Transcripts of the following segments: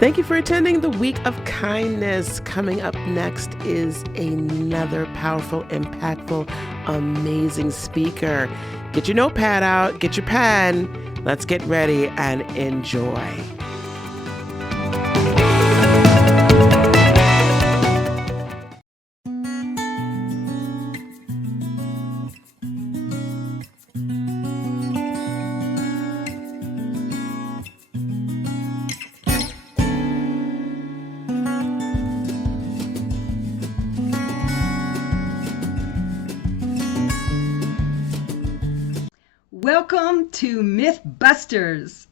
Thank you for attending the Week of Kindness. Coming up next is another powerful, impactful, amazing speaker. Get your notepad out, get your pen. Let's get ready and enjoy. Welcome to Mythbusters.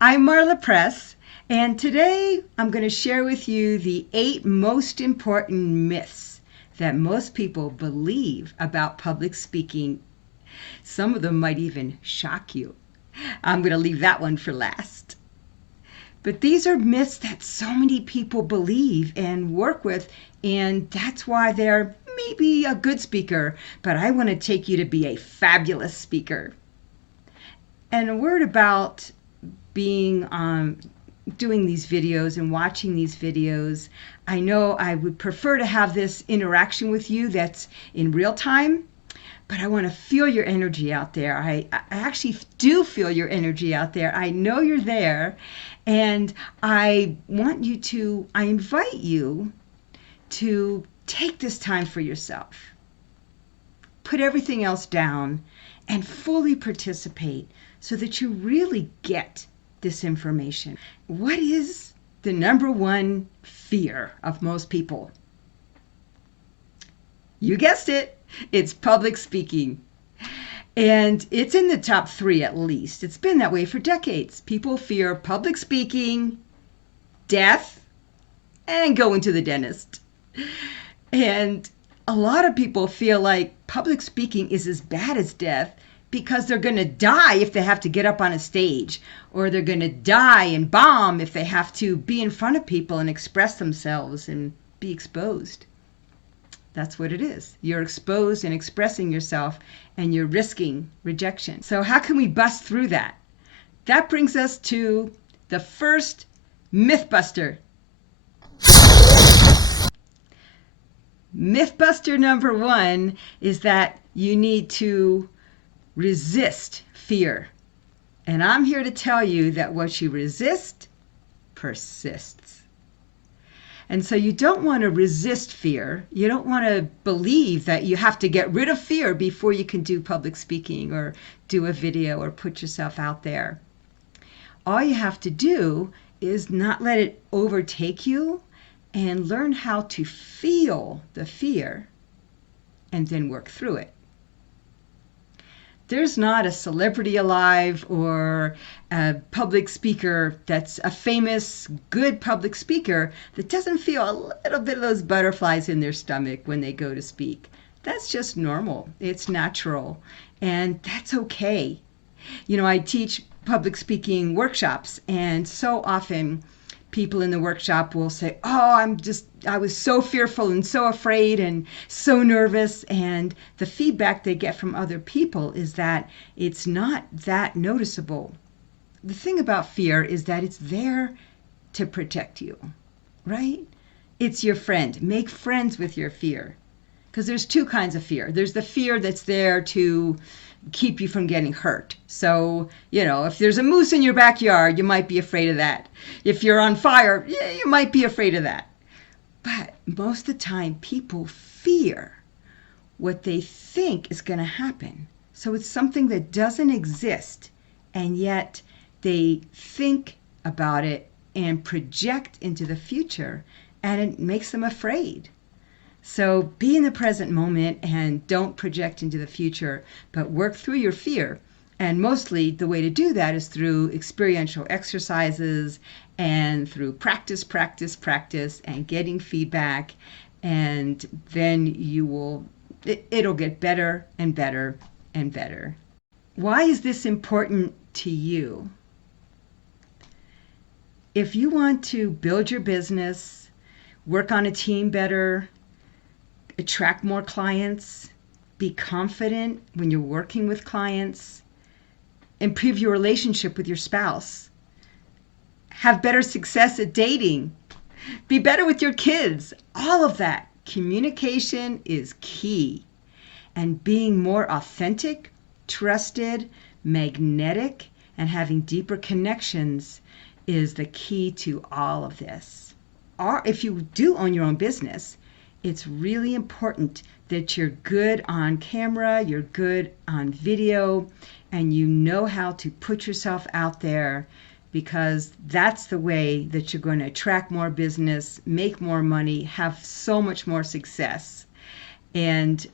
I'm Marla Press, and today I'm going to share with you the 8 most important myths that most people believe about public speaking. Some of them might even shock you. I'm going to leave that one for last. But these are myths that so many people believe and work with, and that's why they're maybe a good speaker, but I want to take you to be a fabulous speaker. And a word about being doing these videos and watching these videos. I know I would prefer to have this interaction with you that's in real time, but I want to feel your energy out there. I actually do feel your energy out there. I know you're there, and I invite you to take this time for yourself. Put everything else down and fully participate so that you really get this information. What is the number one fear of most people? You guessed it. It's public speaking. And it's in the top 3 at least. It's been that way for decades. People fear public speaking, death, and going to the dentist. And a lot of people feel like public speaking is as bad as death because they're going to die if they have to get up on a stage, or they're going to die and bomb if they have to be in front of people and express themselves and be exposed. That's what it is. You're exposed and expressing yourself, and you're risking rejection. So how can we bust through that? That brings us to the first Mythbuster. Mythbuster number 1 is that you need to resist fear. And I'm here to tell you that what you resist persists. And so you don't want to resist fear. You don't want to believe that you have to get rid of fear before you can do public speaking or do a video or put yourself out there. All you have to do is not let it overtake you and learn how to feel the fear and then work through it. There's not a celebrity alive or a public speaker that's a famous, good public speaker that doesn't feel a little bit of those butterflies in their stomach when they go to speak. That's just normal. It's natural. And that's okay. You know, I teach public speaking workshops, and so often people in the workshop will say, oh, I was so fearful and so afraid and so nervous. And the feedback they get from other people is that it's not that noticeable. The thing about fear is that it's there to protect you, right? It's your friend. Make friends with your fear. Because there's 2 kinds of fear. There's the fear that's there to keep you from getting hurt. So, if there's a moose in your backyard, you might be afraid of that. If you're on fire, you might be afraid of that. But most of the time, people fear what they think is going to happen. So it's something that doesn't exist, and yet they think about it and project into the future, and it makes them afraid. So be in the present moment and don't project into the future, but work through your fear. And mostly the way to do that is through experiential exercises and through practice, and getting feedback. And then it'll get better and better and better. Why is this important to you? If you want to build your business, work on a team better, attract more clients, be confident when you're working with clients, improve your relationship with your spouse, have better success at dating, be better with your kids. All of that. Communication is key. And being more authentic, trusted, magnetic, and having deeper connections is the key to all of this. Or if you do own your own business, it's really important that you're good on camera, you're good on video, and you know how to put yourself out there, because that's the way that you're going to attract more business, make more money, have so much more success. And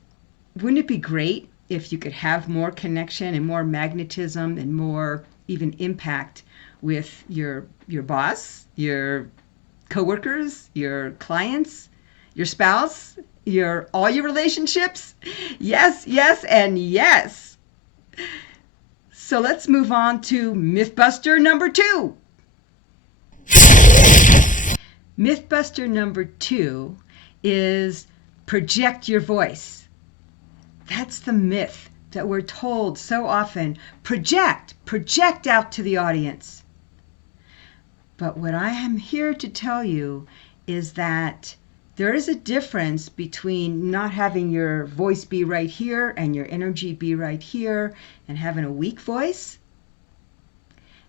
wouldn't it be great if you could have more connection and more magnetism and more even impact with your boss, your coworkers, your clients, your spouse, all your relationships? Yes, yes, and yes. So let's move on to Mythbuster number 2. Mythbuster number 2 is project your voice. That's the myth that we're told so often. Project out to the audience. But what I am here to tell you is that there is a difference between not having your voice be right here and your energy be right here and having a weak voice,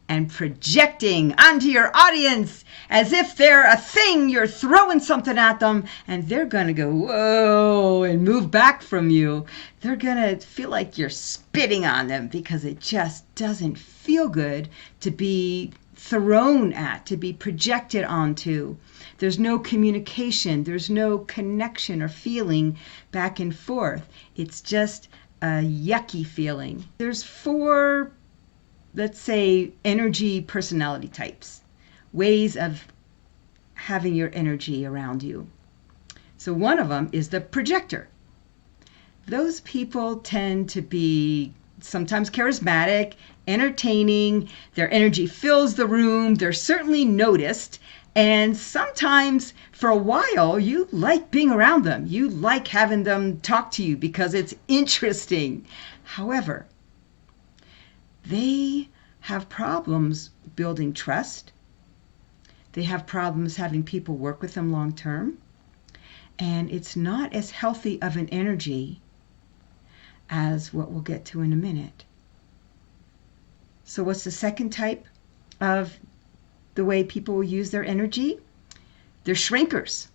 and projecting onto your audience as if they're a thing. You're throwing something at them and they're going to go, whoa, and move back from you. They're going to feel like you're spitting on them because it just doesn't feel good to be thrown at, to be projected onto. There's no communication. There's no connection or feeling back and forth. It's just a yucky feeling. There's 4, let's say, energy personality types, ways of having your energy around you. So one of them is the projector. Those people tend to be sometimes charismatic, entertaining, their energy fills the room, they're certainly noticed, and sometimes for a while you like being around them. You like having them talk to you because it's interesting. However, they have problems building trust. They have problems having people work with them long term. And it's not as healthy of an energy as what we'll get to in a minute. So what's the second type of the way people will use their energy? They're shrinkers.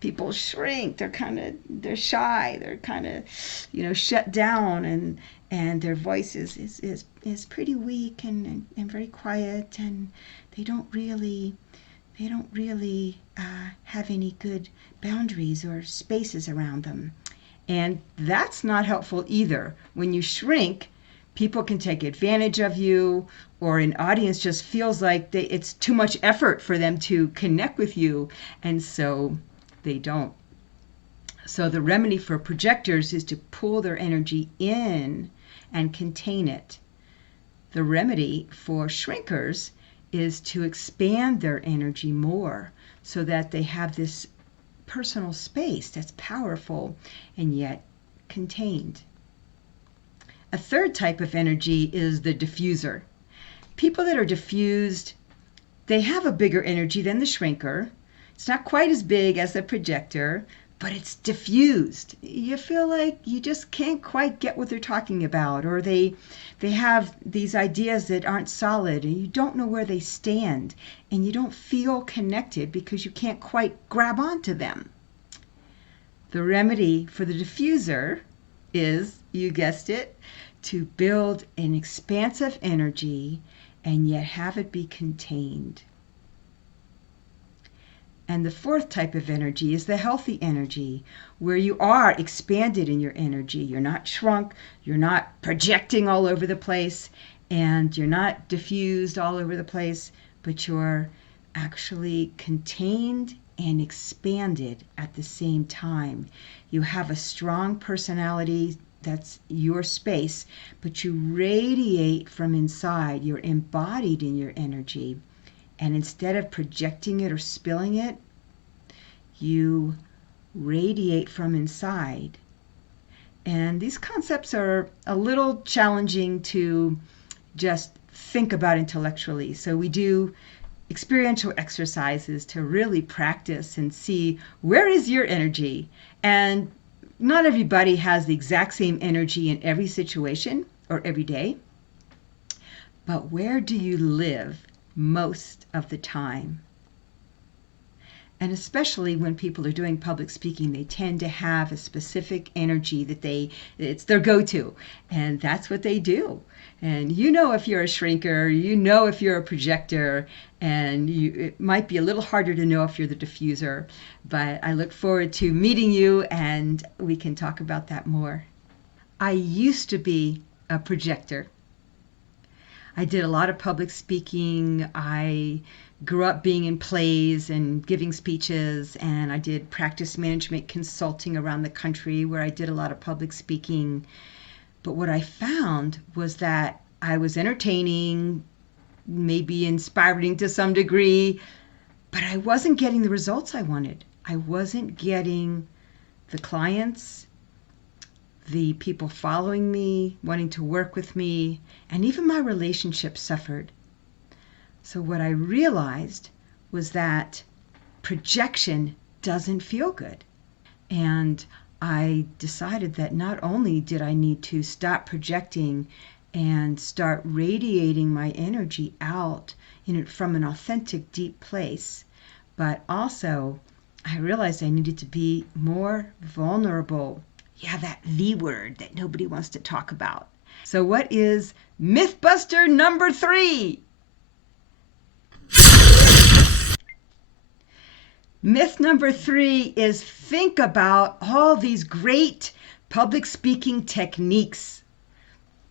People shrink. They're shy. They're kind of, shut down, and their voice is pretty weak and very quiet, and they don't really have any good boundaries or spaces around them. And that's not helpful either. When you shrink, people can take advantage of you, or an audience just feels like it's too much effort for them to connect with you, and so they don't. So the remedy for projectors is to pull their energy in and contain it. The remedy for shrinkers is to expand their energy more so that they have this personal space that's powerful and yet contained. A third type of energy is the diffuser. People that are diffused, they have a bigger energy than the shrinker. It's not quite as big as the projector, but it's diffused. You feel like you just can't quite get what they're talking about, or they have these ideas that aren't solid, and you don't know where they stand, and you don't feel connected because you can't quite grab onto them. The remedy for the diffuser is, you guessed it, to build an expansive energy and yet have it be contained. And the fourth type of energy is the healthy energy, where you are expanded in your energy. You're not shrunk, you're not projecting all over the place, and you're not diffused all over the place, but you're actually contained and expanded at the same time. You have a strong personality, that's your space, but you radiate from inside. You're embodied in your energy. And instead of projecting it or spilling it, you radiate from inside. And these concepts are a little challenging to just think about intellectually. So we do experiential exercises to really practice and see where is your energy. And not everybody has the exact same energy in every situation or every day, but where do you live most of the time? And especially when people are doing public speaking, they tend to have a specific energy that it's their go-to, and that's what they do. And you know if you're a shrinker, you know if you're a projector, and it might be a little harder to know if you're the diffuser. But I look forward to meeting you, and we can talk about that more. I used to be a projector. I did a lot of public speaking. I grew up being in plays and giving speeches, and I did practice management consulting around the country where I did a lot of public speaking. But what I found was that I was entertaining, maybe inspiring to some degree, but I wasn't getting the results I wanted. I wasn't getting the clients, the people following me, wanting to work with me, and even my relationship suffered. So what I realized was that projection doesn't feel good. And I decided that not only did I need to stop projecting and start radiating my energy out from an authentic, deep place, but also I realized I needed to be more vulnerable. Yeah, that V word that nobody wants to talk about. So what is Mythbuster number 3? Myth number 3 is think about all these great public speaking techniques.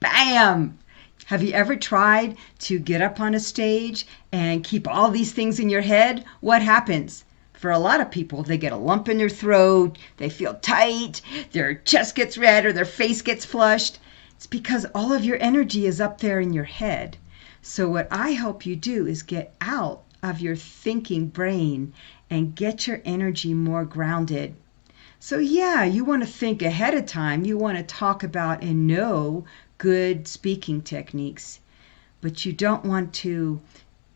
Bam! Have you ever tried to get up on a stage and keep all these things in your head? What happens? For a lot of people, they get a lump in their throat, they feel tight, their chest gets red or their face gets flushed. It's because all of your energy is up there in your head. So what I help you do is get out of your thinking brain and get your energy more grounded. So yeah, you want to think ahead of time. You want to talk about and know good speaking techniques, but you don't want to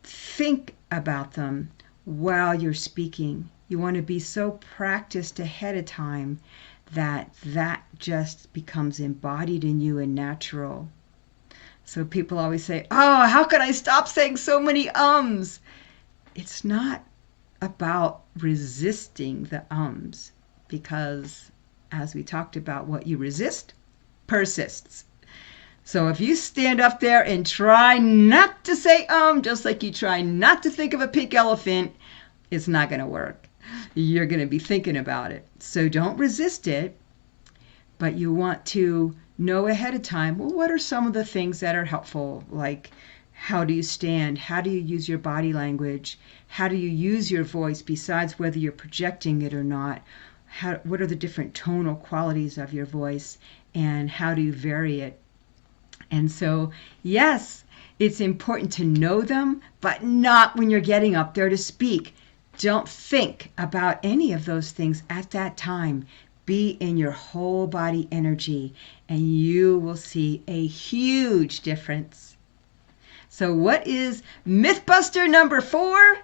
think about them while you're speaking. You want to be so practiced ahead of time that just becomes embodied in you and natural. So people always say, oh, how can I stop saying so many ums? It's not about resisting the ums, because as we talked about, what you resist persists. So if you stand up there and try not to say just like you try not to think of a pink elephant, it's not going to work. You're going to be thinking about it. So don't resist it, but you want to know ahead of time, well, what are some of the things that are helpful? Like, how do you stand? How do you use your body language? How do you use your voice besides whether you're projecting it or not? What are the different tonal qualities of your voice, and how do you vary it? And so, yes, it's important to know them, but not when you're getting up there to speak. Don't think about any of those things at that time. Be in your whole body energy, and you will see a huge difference. So what is Mythbuster number 4?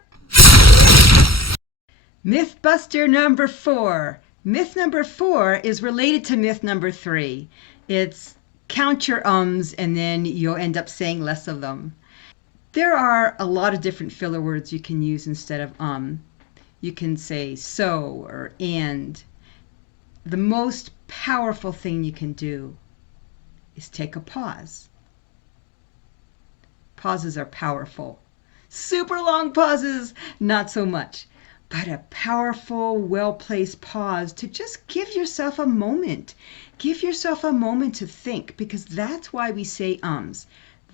Mythbuster number 4. Myth number 4 is related to myth number 3. It's count your ums and then you'll end up saying less of them. There are a lot of different filler words you can use instead of You can say so or and. The most powerful thing you can do is take a pause. Pauses are powerful. Super long pauses, not so much. But a powerful, well-placed pause to just give yourself a moment. Give yourself a moment to think, because that's why we say ums.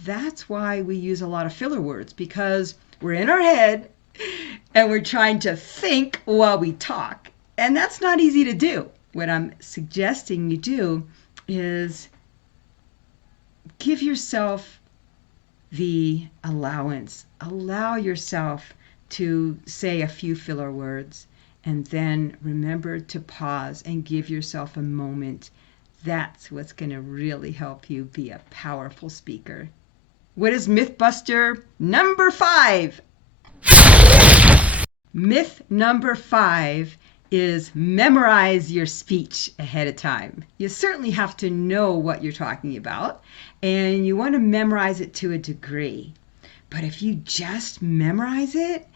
That's why we use a lot of filler words, because we're in our head and we're trying to think while we talk. And that's not easy to do. What I'm suggesting you do is give yourself the allowance. Allow yourself to say a few filler words, and then remember to pause and give yourself a moment. That's what's going to really help you be a powerful speaker. What is Mythbuster number 5? Myth number 5 is memorize your speech ahead of time. You certainly have to know what you're talking about, and you want to memorize it to a degree. But if you just memorize it,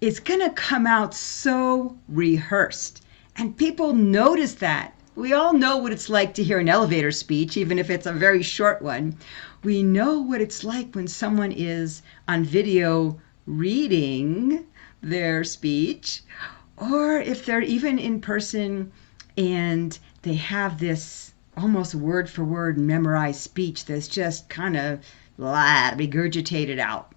it's going to come out so rehearsed. And people notice that. We all know what it's like to hear an elevator speech, even if it's a very short one. We know what it's like when someone is on video reading their speech, or if they're even in person and they have this almost word for word memorized speech that's just kind of regurgitated out.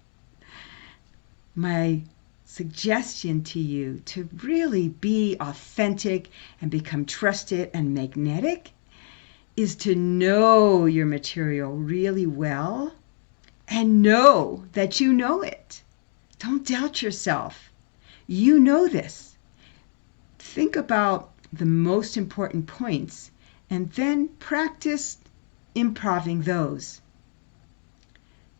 My suggestion to you to really be authentic and become trusted and magnetic is to know your material really well and know that you know it. Don't doubt yourself. You know this. Think about the most important points and then practice improving those.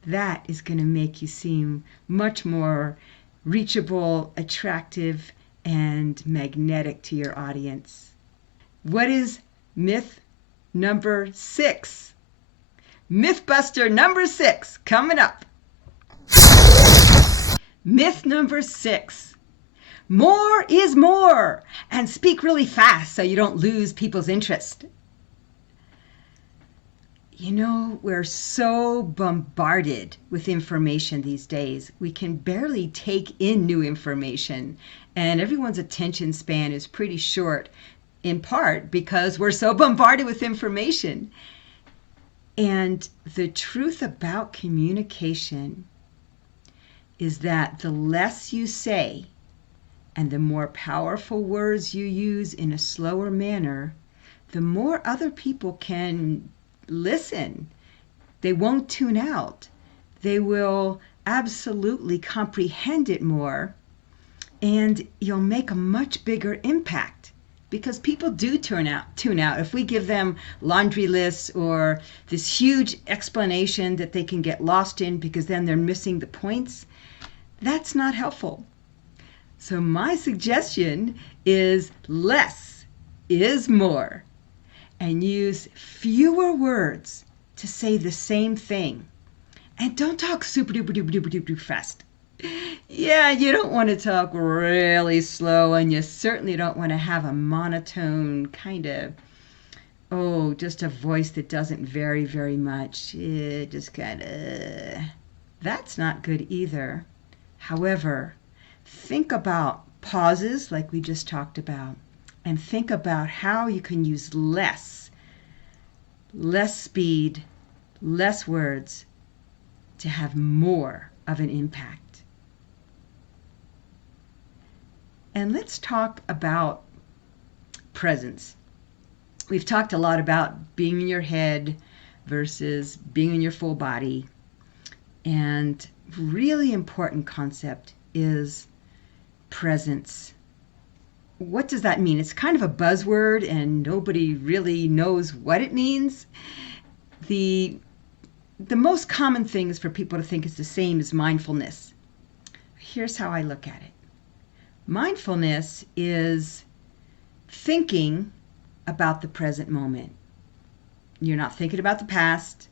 That is going to make you seem much more reachable, attractive, and magnetic to your audience. What is myth number 6? Mythbuster number 6 coming up. Myth number 6. More is more, and speak really fast so you don't lose people's interest. You know, we're so bombarded with information these days. We can barely take in new information, and everyone's attention span is pretty short, in part because we're so bombarded with information. And the truth about communication is that the less you say and the more powerful words you use in a slower manner, the more other people can listen. They won't tune out. They will absolutely comprehend it more, and you'll make a much bigger impact because people do tune out. If we give them laundry lists or this huge explanation that they can get lost in because then they're missing the points, that's not helpful. So my suggestion is less is more, and use fewer words to say the same thing. And don't talk super duper duper duper duper fast. Yeah, you don't want to talk really slow, and you certainly don't want to have a monotone kind of, just a voice that doesn't vary very much. Just kind of, that's not good either. However, think about pauses like we just talked about, and think about how you can use less speed, less words to have more of an impact. And let's talk about presence. We've talked a lot about being in your head versus being in your full body. And really important concept is presence. What does that mean? It's kind of a buzzword and nobody really knows what it means. The most common thing is for people to think it's the same as mindfulness. Here's how I look at it. Mindfulness is thinking about the present moment. You're not thinking about the past.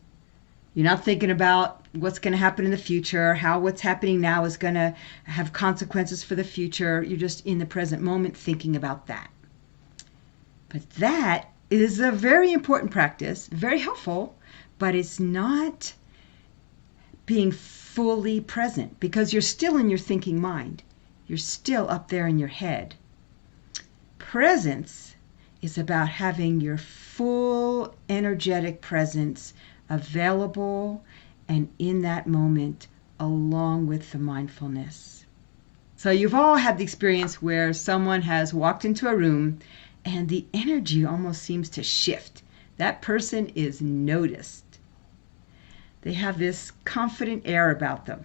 You're not thinking about what's going to happen in the future, how what's happening now is going to have consequences for the future. You're just in the present moment thinking about that. But that is a very important practice, very helpful, but it's not being fully present because you're still in your thinking mind. You're still up there in your head. Presence is about having your full energetic presence available and in that moment along with the mindfulness. So you've all had the experience where someone has walked into a room and the energy almost seems to shift. That person is noticed. They have this confident air about them.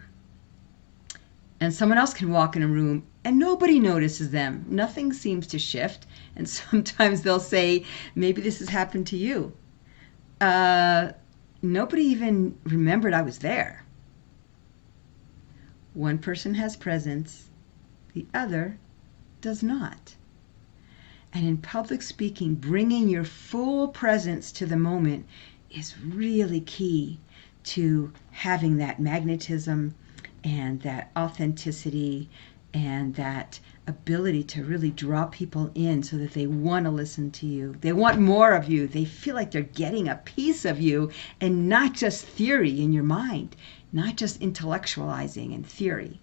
And someone else can walk in a room and nobody notices them. Nothing seems to shift. And sometimes they'll say, maybe this has happened to you. Nobody even remembered I was there. One person has presence. The other does not. And in public speaking, bringing your full presence to the moment is really key to having that magnetism and that authenticity and that ability to really draw people in so that they want to listen to you. They want more of you. They feel like they're getting a piece of you and not just theory in your mind, not just intellectualizing and theory.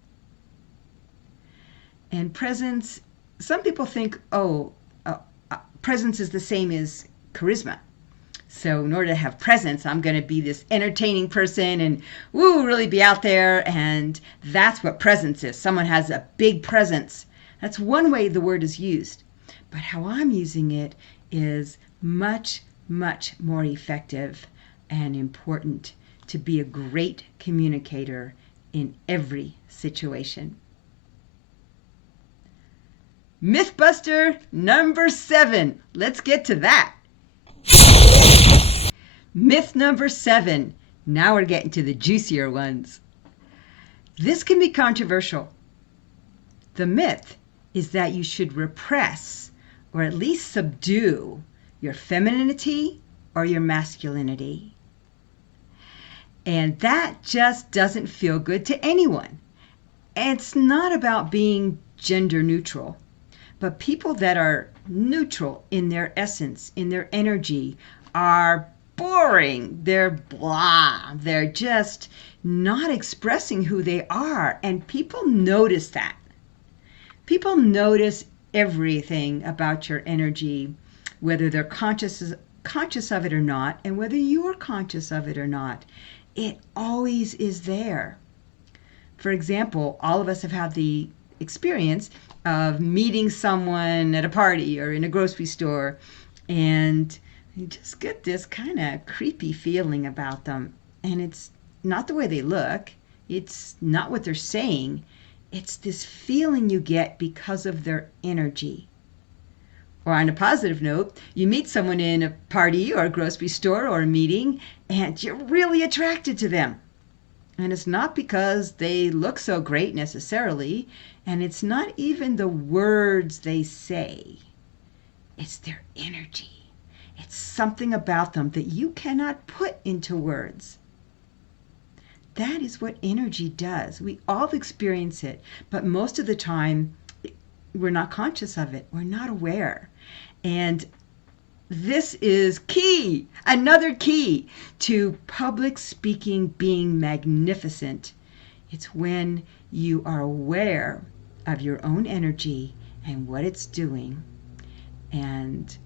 And presence, some people think, presence is the same as charisma. So in order to have presence, I'm going to be this entertaining person and really be out there. And that's what presence is. Someone has a big presence. That's one way the word is used. But how I'm using it is much, much more effective and important to be a great communicator in every situation. Mythbuster number 7. Let's get to that. Myth number 7. Now we're getting to the juicier ones. This can be controversial. The myth is that you should repress or at least subdue your femininity or your masculinity. And that just doesn't feel good to anyone. And it's not about being gender neutral. But people that are neutral in their essence, in their energy, are boring. They're blah. They're just not expressing who they are. And people notice that. People notice everything about your energy, whether they're conscious of it or not, and whether you're conscious of it or not. It always is there. For example, all of us have had the experience of meeting someone at a party or in a grocery store, and you just get this kind of creepy feeling about them. And it's not the way they look. It's not what they're saying. It's this feeling you get because of their energy. Or on a positive note, you meet someone in a party or a grocery store or a meeting, and you're really attracted to them. And it's not because they look so great necessarily, and it's not even the words they say. It's their energy. It's something about them that you cannot put into words. That is what energy does. We all experience it, but most of the time we're not conscious of it. We're not aware. And this is key, another key to public speaking being magnificent. It's when you are aware of your own energy and what it's doing, and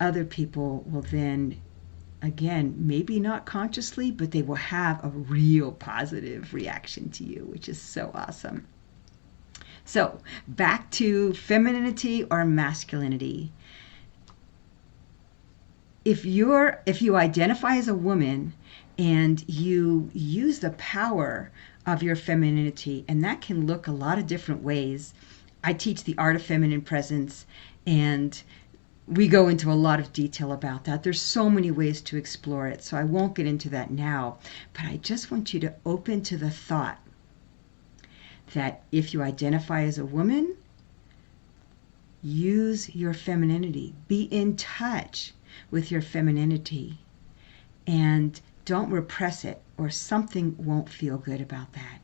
other people will then, again, maybe not consciously, but they will have a real positive reaction to you, which is so awesome. So back to femininity or masculinity. If you identify as a woman and you use the power of your femininity, and that can look a lot of different ways. I teach the art of feminine presence, and we go into a lot of detail about that. There's so many ways to explore it, so I won't get into that now. But I just want you to open to the thought that if you identify as a woman, use your femininity. Be in touch with your femininity, and don't repress it, or something won't feel good about that.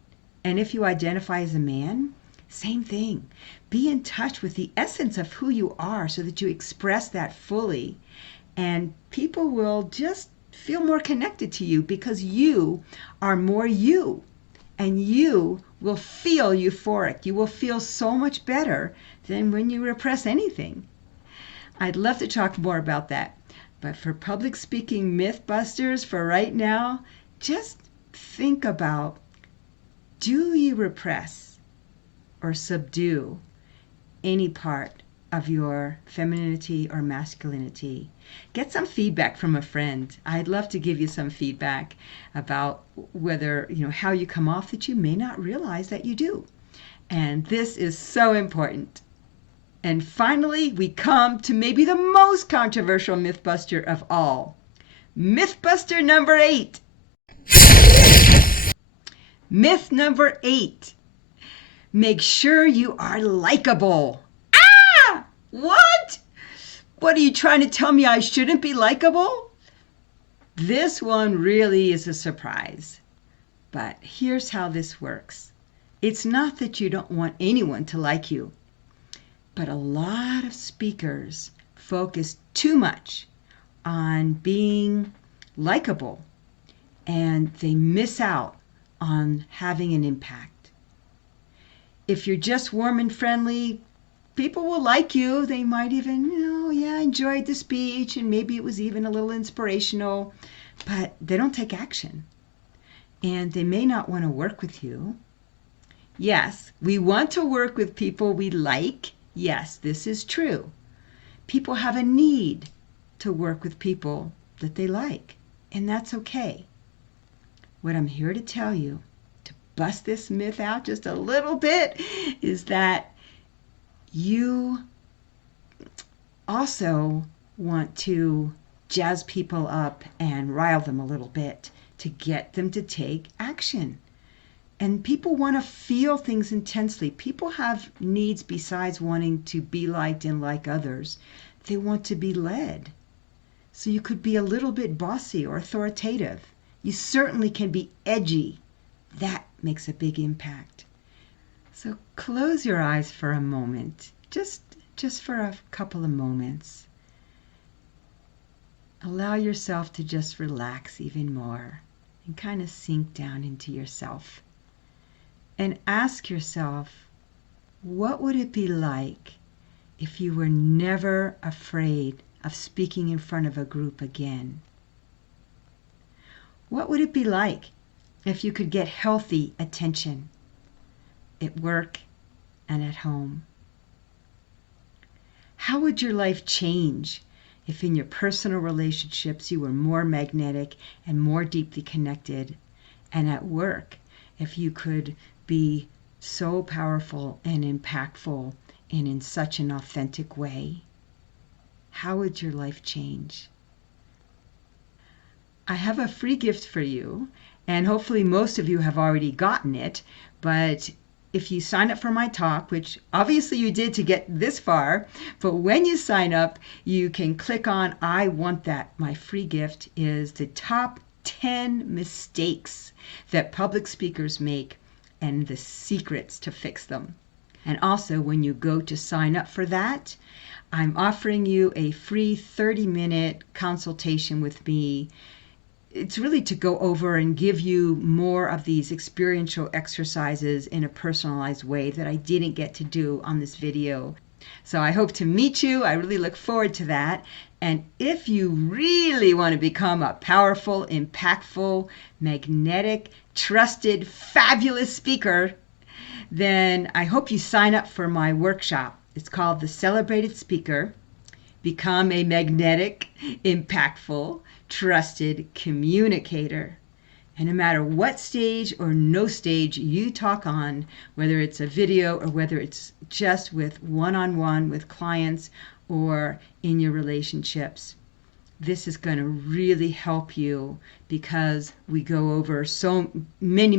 And if you identify as a man, same thing. Be in touch with the essence of who you are so that you express that fully, and people will just feel more connected to you because you are more you, and you will feel euphoric. You will feel so much better than when you repress anything. I'd love to talk more about that. But for public speaking mythbusters for right now, just think about, do you repress or subdue any part of your femininity or masculinity? Get some feedback from a friend. I'd love to give you some feedback about whether, how you come off that you may not realize that you do. And this is so important. And finally, we come to maybe the most controversial mythbuster of all. Mythbuster number 8. Myth number 8. Make sure you are likable. What? What are you trying to tell me I shouldn't be likable? This one really is a surprise. But here's how this works. It's not that you don't want anyone to like you, but a lot of speakers focus too much on being likable, and they miss out on having an impact. If you're just warm and friendly, people will like you. They might even, I enjoyed the speech, and maybe it was even a little inspirational, but they don't take action. And they may not want to work with you. Yes, we want to work with people we like. Yes, this is true. People have a need to work with people that they like, and that's okay. What I'm here to tell you, to bust this myth out just a little bit, is that you also want to jazz people up and rile them a little bit to get them to take action. And people want to feel things intensely. People have needs besides wanting to be liked and like others. They want to be led. So you could be a little bit bossy or authoritative. You certainly can be edgy. That makes a big impact. So close your eyes for a moment, just for a couple of moments. Allow yourself to just relax even more and kind of sink down into yourself. And ask yourself, what would it be like if you were never afraid of speaking in front of a group again? What would it be like if you could get healthy attention at work and at home? How would your life change if in your personal relationships you were more magnetic and more deeply connected? And at work, if you could be so powerful and impactful and in such an authentic way? How would your life change? I have a free gift for you, and hopefully most of you have already gotten it, but if you sign up for my talk, which obviously you did to get this far, but when you sign up, you can click on I Want That. My free gift is the top 10 mistakes that public speakers make and the secrets to fix them. And also, when you go to sign up for that, I'm offering you a free 30-minute consultation with me. It's really to go over and give you more of these experiential exercises in a personalized way that I didn't get to do on this video. So I hope to meet you. I really look forward to that. And if you really want to become a powerful, impactful, magnetic, trusted, fabulous speaker, then I hope you sign up for my workshop. It's called The Celebrated Speaker. Become a magnetic, impactful, trusted communicator. And no matter what stage or no stage you talk on, whether it's a video or whether it's just with one-on-one with clients or in your relationships, this is going to really help you because we go over so many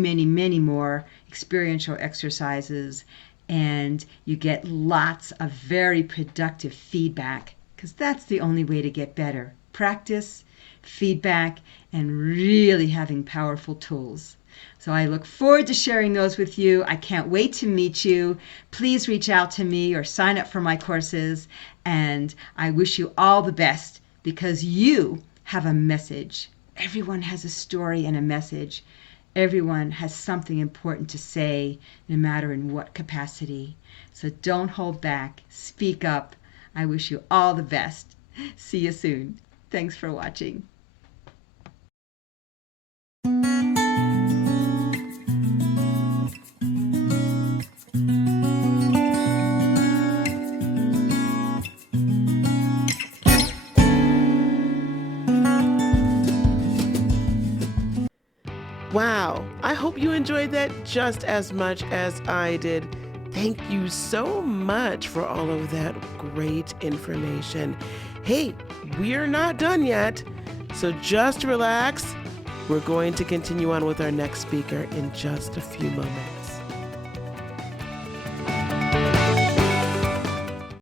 more experiential exercises, and you get lots of very productive feedback, because that's the only way to get better. Practice, feedback, and really having powerful tools. So I look forward to sharing those with you. I can't wait to meet you. Please reach out to me or sign up for my courses, and I wish you all the best because you have a message. Everyone has a story and a message. Everyone has something important to say, no matter in what capacity. So don't hold back. Speak up. I wish you all the best. See you soon. Thanks for watching. Wow, I hope you enjoyed that just as much as I did. Thank you so much for all of that great information. Hey, we're not done yet, so just relax. We're going to continue on with our next speaker in just a few moments.